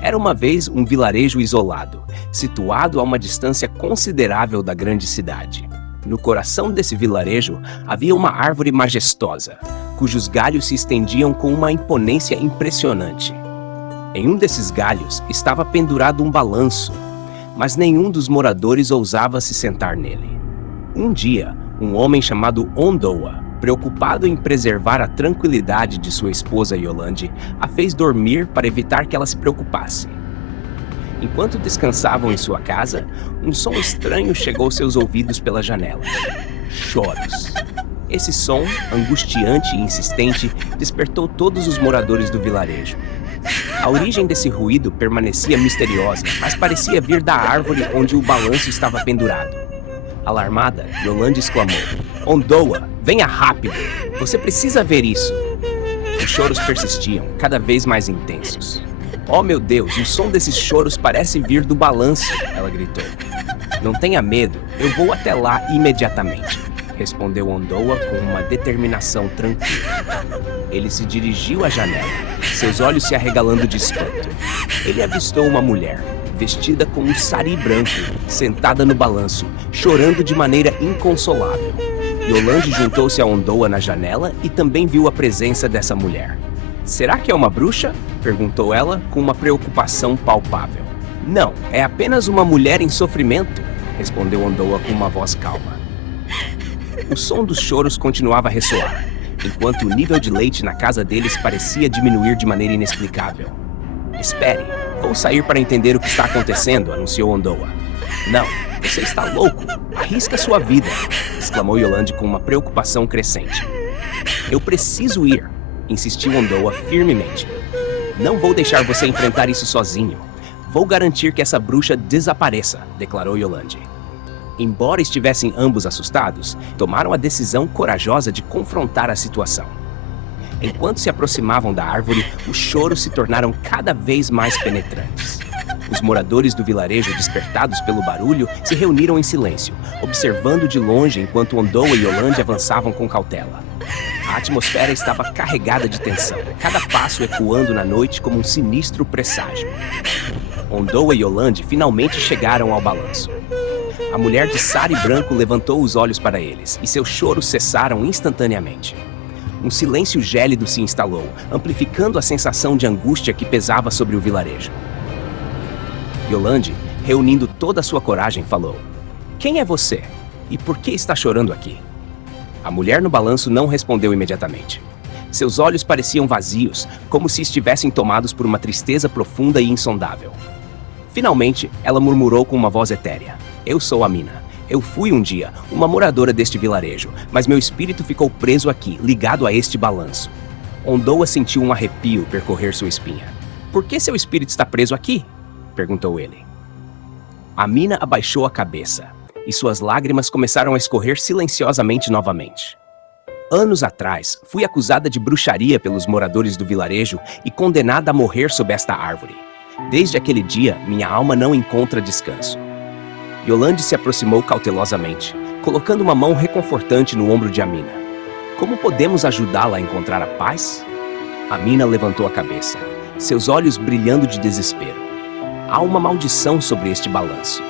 Era uma vez um vilarejo isolado, situado a uma distância considerável da grande cidade. No coração desse vilarejo havia uma árvore majestosa, cujos galhos se estendiam com uma imponência impressionante. Em um desses galhos estava pendurado um balanço, mas nenhum dos moradores ousava se sentar nele. Um dia, um homem chamado Ondoa, preocupado em preservar a tranquilidade de sua esposa Yolande, a fez dormir para evitar que ela se preocupasse. Enquanto descansavam em sua casa, um som estranho chegou aos seus ouvidos pela janela. Choros. Esse som, angustiante e insistente, despertou todos os moradores do vilarejo. A origem desse ruído permanecia misteriosa, mas parecia vir da árvore onde o balanço estava pendurado. Alarmada, Yolande exclamou: "Ondoa, venha rápido! Você precisa ver isso!" Os choros persistiam, cada vez mais intensos. "Oh, meu Deus, o som desses choros parece vir do balanço!" ela gritou. "Não tenha medo, eu vou até lá imediatamente", respondeu Ondoa com uma determinação tranquila. Ele se dirigiu à janela, seus olhos se arregalando de espanto. Ele avistou uma mulher, vestida com um sari branco, sentada no balanço, chorando de maneira inconsolável. Yolande juntou-se a Ondoa na janela e também viu a presença dessa mulher. "Será que é uma bruxa?" perguntou ela com uma preocupação palpável. "Não, é apenas uma mulher em sofrimento", respondeu Ondoa com uma voz calma. O som dos choros continuava a ressoar, enquanto o nível de leite na casa deles parecia diminuir de maneira inexplicável. "Espere, vou sair para entender o que está acontecendo", anunciou Ondoa. "Não, você está louco. Arrisca sua vida", exclamou Yolande com uma preocupação crescente. "Eu preciso ir", insistiu Ondoa firmemente. "Não vou deixar você enfrentar isso sozinho. Vou garantir que essa bruxa desapareça", declarou Yolande. Embora estivessem ambos assustados, tomaram a decisão corajosa de confrontar a situação. Enquanto se aproximavam da árvore, os choros se tornaram cada vez mais penetrantes. Os moradores do vilarejo, despertados pelo barulho, se reuniram em silêncio, observando de longe enquanto Ondoa e Yolande avançavam com cautela. A atmosfera estava carregada de tensão, cada passo ecoando na noite como um sinistro presságio. Ondoa e Yolande finalmente chegaram ao balanço. A mulher de sari branco levantou os olhos para eles, e seus choros cessaram instantaneamente. Um silêncio gélido se instalou, amplificando a sensação de angústia que pesava sobre o vilarejo. Yolande, reunindo toda a sua coragem, falou: "Quem é você? E por que está chorando aqui?" A mulher no balanço não respondeu imediatamente. Seus olhos pareciam vazios, como se estivessem tomados por uma tristeza profunda e insondável. Finalmente, ela murmurou com uma voz etérea: "Eu sou Amina. Eu fui um dia uma moradora deste vilarejo, mas meu espírito ficou preso aqui, ligado a este balanço." Ondoa sentiu um arrepio percorrer sua espinha. "Por que seu espírito está preso aqui?" perguntou ele. Amina abaixou a cabeça, e suas lágrimas começaram a escorrer silenciosamente novamente. "Anos atrás, fui acusada de bruxaria pelos moradores do vilarejo e condenada a morrer sob esta árvore. Desde aquele dia, minha alma não encontra descanso." Yolande se aproximou cautelosamente, colocando uma mão reconfortante no ombro de Amina. "Como podemos ajudá-la a encontrar a paz?" Amina levantou a cabeça, seus olhos brilhando de desespero. "Há uma maldição sobre este balanço.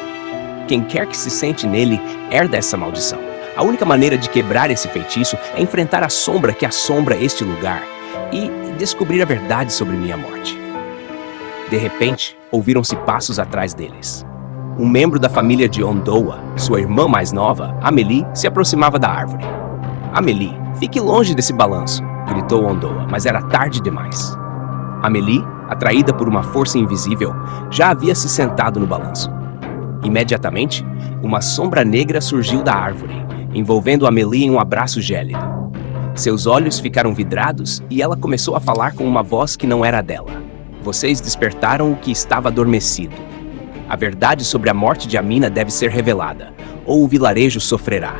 Quem quer que se sente nele herda essa maldição. A única maneira de quebrar esse feitiço é enfrentar a sombra que assombra este lugar e descobrir a verdade sobre minha morte." De repente, ouviram-se passos atrás deles. Um membro da família de Ondoa, sua irmã mais nova, Amélie, se aproximava da árvore. "Amélie, fique longe desse balanço", gritou Ondoa, mas era tarde demais. Amélie, atraída por uma força invisível, já havia se sentado no balanço. Imediatamente, uma sombra negra surgiu da árvore, envolvendo Amélie em um abraço gélido. Seus olhos ficaram vidrados e ela começou a falar com uma voz que não era a dela. "Vocês despertaram o que estava adormecido. A verdade sobre a morte de Amina deve ser revelada, ou o vilarejo sofrerá."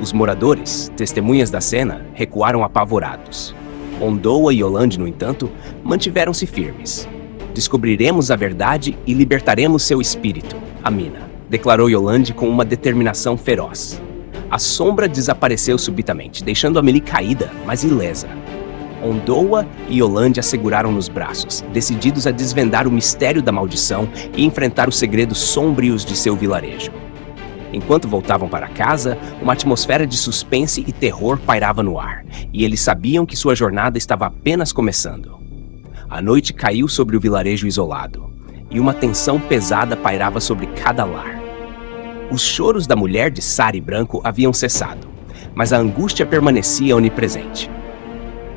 Os moradores, testemunhas da cena, recuaram apavorados. Ondoa e Yolande, no entanto, mantiveram-se firmes. "Descobriremos a verdade e libertaremos seu espírito, Amina", declarou Yolande com uma determinação feroz. A sombra desapareceu subitamente, deixando Amélie caída, mas ilesa. Ondoa e Yolande a seguraram nos braços, decididos a desvendar o mistério da maldição e enfrentar os segredos sombrios de seu vilarejo. Enquanto voltavam para casa, uma atmosfera de suspense e terror pairava no ar, e eles sabiam que sua jornada estava apenas começando. A noite caiu sobre o vilarejo isolado, e uma tensão pesada pairava sobre cada lar. Os choros da mulher de sari branco haviam cessado, mas a angústia permanecia onipresente.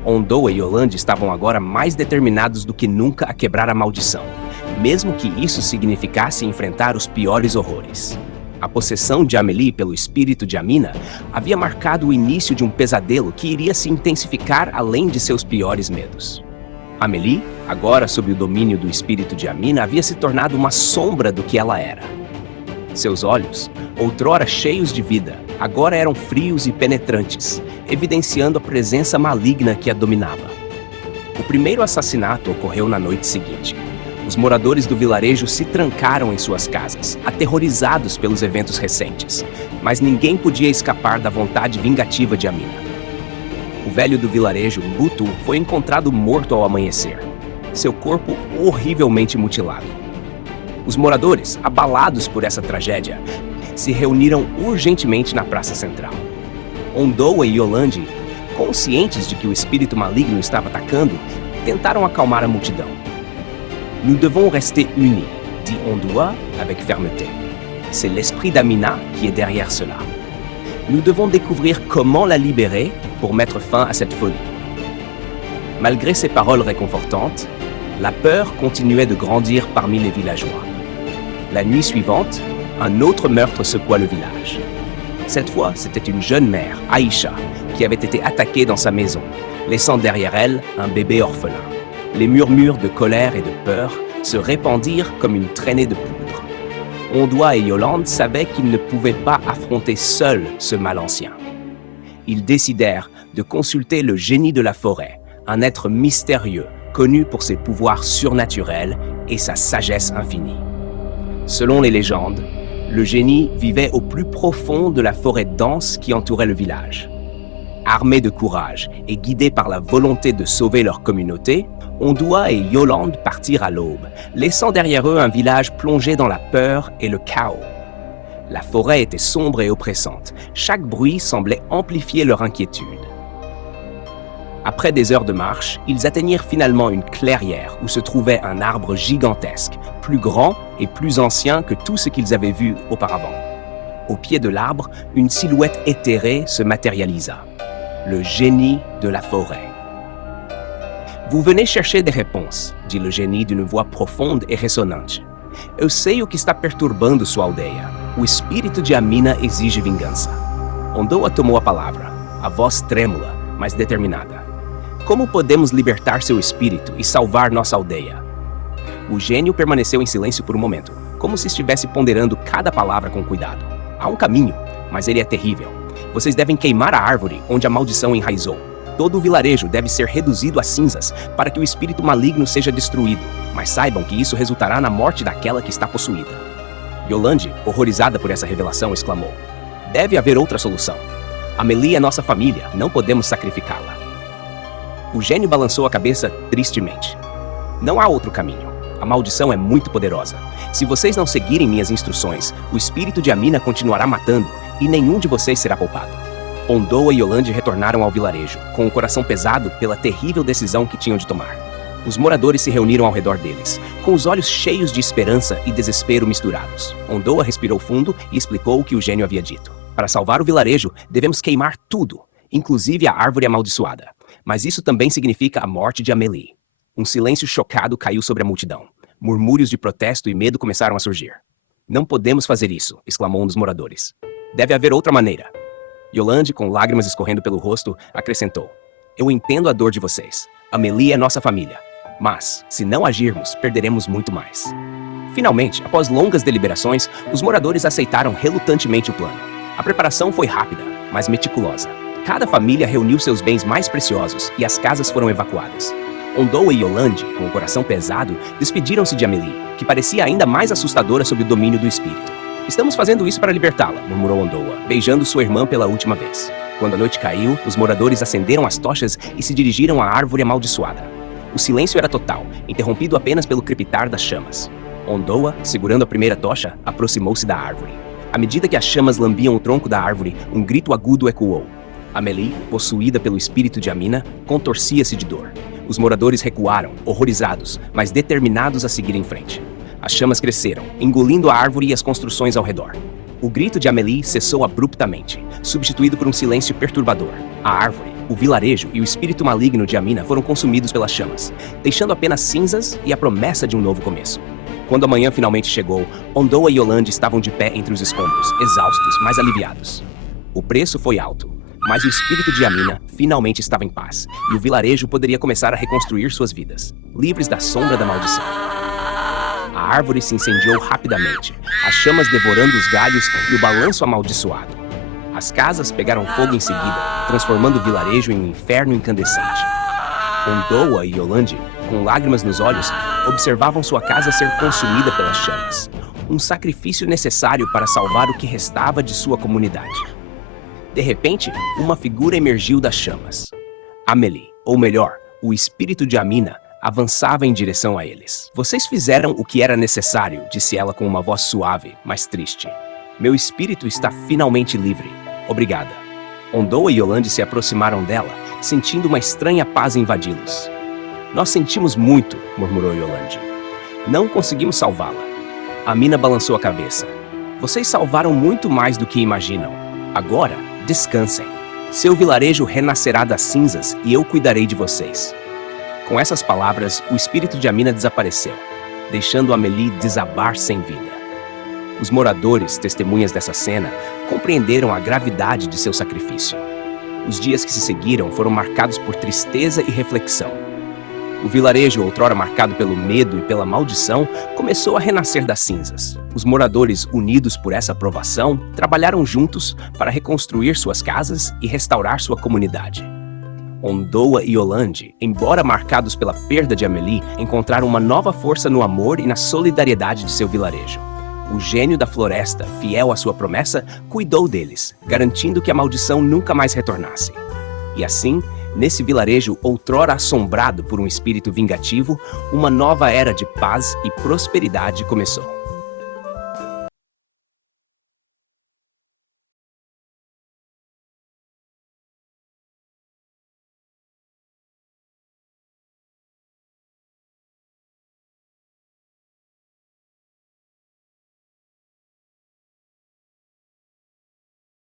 Ondoa e Yolande estavam agora mais determinados do que nunca a quebrar a maldição, mesmo que isso significasse enfrentar os piores horrores. A possessão de Amélie pelo espírito de Amina havia marcado o início de um pesadelo que iria se intensificar além de seus piores medos. Amélie, agora sob o domínio do espírito de Amina, havia se tornado uma sombra do que ela era. Seus olhos, outrora cheios de vida, agora eram frios e penetrantes, evidenciando a presença maligna que a dominava. O primeiro assassinato ocorreu na noite seguinte. Os moradores do vilarejo se trancaram em suas casas, aterrorizados pelos eventos recentes, mas ninguém podia escapar da vontade vingativa de Amina. O velho do vilarejo, Mbutu, foi encontrado morto ao amanhecer, seu corpo horrivelmente mutilado. Os moradores, abalados por essa tragédia, se reuniram urgentemente na praça central. Ondoa e Yolande, conscientes de que o espírito maligno estava atacando, tentaram acalmar a multidão. Nous devons rester unis, dit Ondoa avec fermeté. C'est l'esprit d'Amina qui est derrière cela. Nous devons découvrir comment la libérer pour mettre fin à cette folie. Malgré ces paroles réconfortantes, la peur continuait de grandir parmi les villageois. La nuit suivante, un autre meurtre secoua le village. Cette fois, c'était une jeune mère, Aïcha, qui avait été attaquée dans sa maison, laissant derrière elle un bébé orphelin. Les murmures de colère et de peur se répandirent comme une traînée de poudre. Ondoa et Yolande savaient qu'ils ne pouvaient pas affronter seuls ce mal ancien. Ils décidèrent de consulter le génie de la forêt, un être mystérieux, connu pour ses pouvoirs surnaturels et sa sagesse infinie. Selon les légendes, le génie vivait au plus profond de la forêt dense qui entourait le village. Armés de courage et guidés par la volonté de sauver leur communauté, Ondoa et Yolande partirent à l'aube, laissant derrière eux un village plongé dans la peur et le chaos. La forêt était sombre et oppressante. Chaque bruit semblait amplifier leur inquiétude. Après des heures de marche, ils atteignirent finalement une clairière où se trouvait un arbre gigantesque, plus grand et plus ancien que tout ce qu'ils avaient vu auparavant. Au pied de l'arbre, une silhouette éthérée se matérialisa. Le génie de la forêt. « Vous venez chercher des réponses », dit le génie d'une voix profonde et ressonante. « Eu sei o que está perturbando sua aldeia. O espírito de Amina exige vingança. » Ondoa tomou a palavra, a voz trêmula, mas determinada. « Como podemos libertar seu espírito e salvar nossa aldeia? » O gênio permaneceu em silêncio por um momento, como se estivesse ponderando cada palavra com cuidado. Há um caminho, mas ele é terrível. Vocês devem queimar a árvore onde a maldição enraizou. Todo o vilarejo deve ser reduzido a cinzas para que o espírito maligno seja destruído, mas saibam que isso resultará na morte daquela que está possuída. Yolande, horrorizada por essa revelação, exclamou: Deve haver outra solução. Amélie é nossa família, não podemos sacrificá-la. O gênio balançou a cabeça tristemente. Não há outro caminho. A maldição é muito poderosa. Se vocês não seguirem minhas instruções, o espírito de Amina continuará matando e nenhum de vocês será poupado. Ondoa e Yolande retornaram ao vilarejo, com o coração pesado pela terrível decisão que tinham de tomar. Os moradores se reuniram ao redor deles, com os olhos cheios de esperança e desespero misturados. Ondoa respirou fundo e explicou o que o gênio havia dito. Para salvar o vilarejo, devemos queimar tudo, inclusive a árvore amaldiçoada. Mas isso também significa a morte de Amélie. Um silêncio chocado caiu sobre a multidão. Murmúrios de protesto e medo começaram a surgir. Não podemos fazer isso, exclamou um dos moradores. Deve haver outra maneira. Yolande, com lágrimas escorrendo pelo rosto, acrescentou: Eu entendo a dor de vocês. Amélie é nossa família. Mas, se não agirmos, perderemos muito mais. Finalmente, após longas deliberações, os moradores aceitaram relutantemente o plano. A preparação foi rápida, mas meticulosa. Cada família reuniu seus bens mais preciosos e as casas foram evacuadas. Ondoa e Yolande, com o coração pesado, despediram-se de Amélie, que parecia ainda mais assustadora sob o domínio do espírito. Estamos fazendo isso para libertá-la, murmurou Ondoa, beijando sua irmã pela última vez. Quando a noite caiu, os moradores acenderam as tochas e se dirigiram à árvore amaldiçoada. O silêncio era total, interrompido apenas pelo crepitar das chamas. Ondoa, segurando a primeira tocha, aproximou-se da árvore. À medida que as chamas lambiam o tronco da árvore, um grito agudo ecoou. Amélie, possuída pelo espírito de Amina, contorcia-se de dor. Os moradores recuaram, horrorizados, mas determinados a seguir em frente. As chamas cresceram, engolindo a árvore e as construções ao redor. O grito de Amélie cessou abruptamente, substituído por um silêncio perturbador. A árvore, o vilarejo e o espírito maligno de Amina foram consumidos pelas chamas, deixando apenas cinzas e a promessa de um novo começo. Quando a manhã finalmente chegou, Ondoa e Yolande estavam de pé entre os escombros, exaustos, mas aliviados. O preço foi alto, mas o espírito de Amina finalmente estava em paz, e o vilarejo poderia começar a reconstruir suas vidas, livres da sombra da maldição. A árvore se incendiou rapidamente, as chamas devorando os galhos e o balanço amaldiçoado. As casas pegaram fogo em seguida, transformando o vilarejo em um inferno incandescente. Ondoa e Yolande, com lágrimas nos olhos, observavam sua casa ser consumida pelas chamas, um sacrifício necessário para salvar o que restava de sua comunidade. De repente, uma figura emergiu das chamas. Amélie, ou melhor, o espírito de Amina, avançava em direção a eles. Vocês fizeram o que era necessário, disse ela com uma voz suave, mas triste. Meu espírito está finalmente livre. Obrigada. Ondoa e Yolande se aproximaram dela, sentindo uma estranha paz invadi-los. Nós sentimos muito, murmurou Yolande. Não conseguimos salvá-la. Amina balançou a cabeça. Vocês salvaram muito mais do que imaginam. Agora, descansem. Seu vilarejo renascerá das cinzas e eu cuidarei de vocês. Com essas palavras, o espírito de Amina desapareceu, deixando Amélie desabar sem vida. Os moradores, testemunhas dessa cena, compreenderam a gravidade de seu sacrifício. Os dias que se seguiram foram marcados por tristeza e reflexão. O vilarejo, outrora marcado pelo medo e pela maldição, começou a renascer das cinzas. Os moradores, unidos por essa provação, trabalharam juntos para reconstruir suas casas e restaurar sua comunidade. Ondoa e Yolande, embora marcados pela perda de Amélie, encontraram uma nova força no amor e na solidariedade de seu vilarejo. O gênio da floresta, fiel à sua promessa, cuidou deles, garantindo que a maldição nunca mais retornasse. E assim, nesse vilarejo outrora assombrado por um espírito vingativo, uma nova era de paz e prosperidade começou.